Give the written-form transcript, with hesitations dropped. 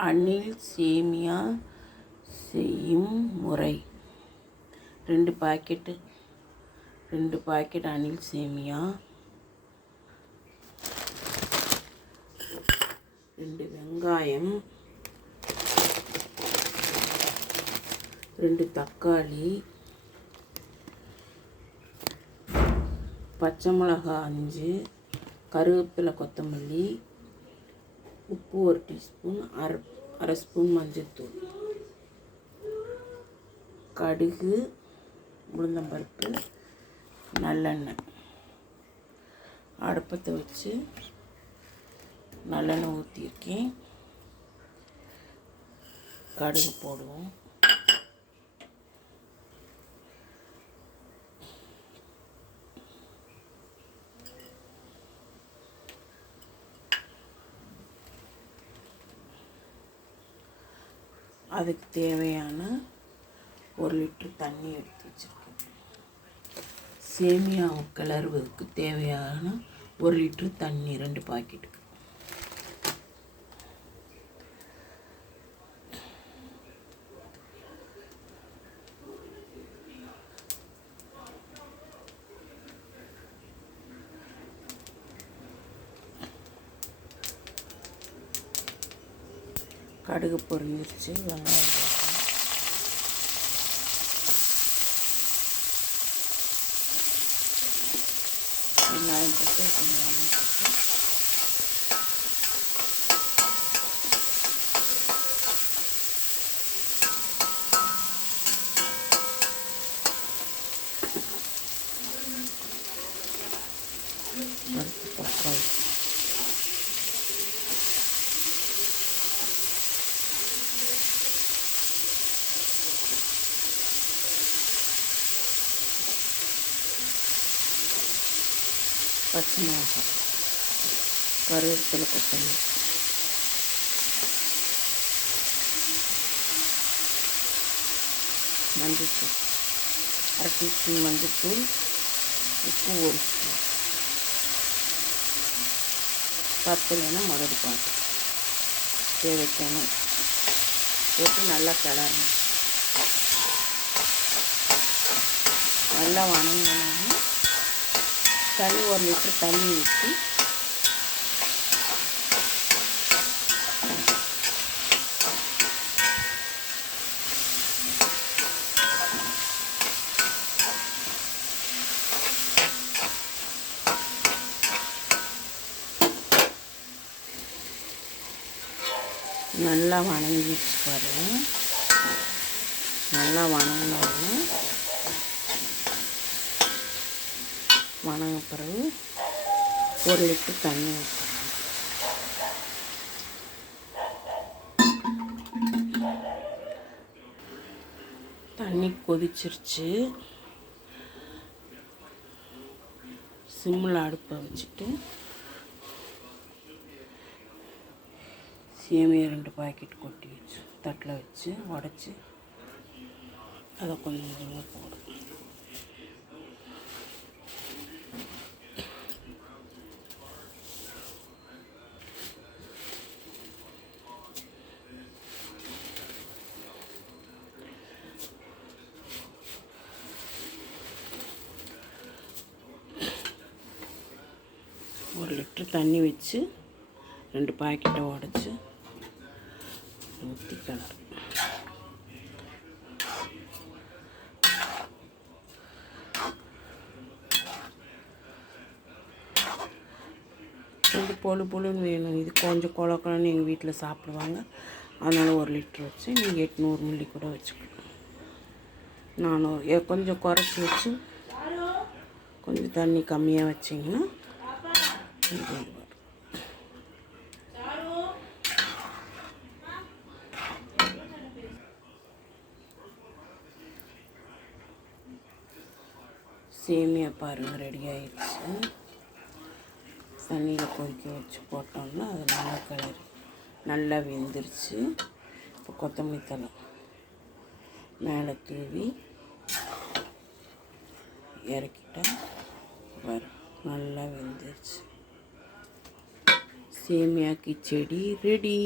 அணில் சேமியா செய்யும் முறை. 2 பாக்கெட் அணில் சேமியா, 2 வெங்காயம், 2 தக்காளி, பச்சை மிளகாய் 5, கருவேப்பிலை, கொத்தமல்லி, உப்பு 1 டீஸ்பூன், அரை ஸ்பூன் மஞ்சள்தூள், கடுகு, உளுந்தம்பருப்பு, நல்லெண்ணெய். அடுப்பத்தை வச்சு நல்லெண்ணெய் ஊற்றிருக்கேன். கடுகு போடுவோம். அதுக்கு தேவையான 1 லிட்டர் தண்ணி எடுத்து வச்சுருக்கேன். சேமியாவை கிளறுவதுக்கு தேவையான 1 லிட்டர் தண்ணி 2 பாக்கெட்டுக்கு. கடுகு பொரிஞ்சிருச்சு. வெங்காயம் போட்டு கொஞ்சம் போட்டு தக்காளி, பச்சை மிளகாய், கருவேப்பிலை, கொத்தமல்லி, மஞ்சள்தூள், அரை டீஸ்பூன் மஞ்சள்தூள், உப்பு 1 ஸ்பூன், பத்தலைன்னா மறுபடி பார்த்து தேவைக்கான போட்டு நல்லா கிளறணும். நல்லா வணங்கினோன்னா தண்ணி 1 லிட்டர் தண்ணி ஊற்றி நல்லா வணங்கிடுச்சு பாருங்கள். நல்லா வணங்கினோன்னு வணங்க பிறகு 1 லிட்டர் தண்ணி ஊற்றணும். தண்ணி கொதிச்சிருச்சு. சிம்மில் அடுப்பை வச்சுட்டு சேமியா 2 பாக்கெட் கொட்டி வச்சு தட்டில் வச்சு உடச்சி அதை கொஞ்சம் கொஞ்சமாக போடும். ஒரு லிட்டர் தண்ணி வச்சு 2 பாக்கெட்டை உடச்சி ஊற்றி கிளறு. கொஞ்சம் பொழுன்னு வேணும். இது கொஞ்சம் குழக்கணுன்னு எங்கள் வீட்டில் சாப்பிடுவாங்க. அதனால் 1 லிட்டர் வச்சு நீங்கள் 800 மில்லி கூட வச்சுக்கலாம். 400 கொஞ்சம் குறைச்சி வச்சு கொஞ்சம் தண்ணி கம்மியாக வச்சிங்கன்னா சேமியா பாருங்கள் ரெடி ஆயிடுச்சு. தண்ணியில் கொதிக்க வச்சு போட்டோம்னா அது நல்லா கிளறி நல்லா வெந்துருச்சு. இப்போ கொத்தமல்லி தழை மேலே தூவி இறக்கிட்டா வரும். நல்லா வெந்துருச்சு. சேமியா கிச்சடி ரெடி.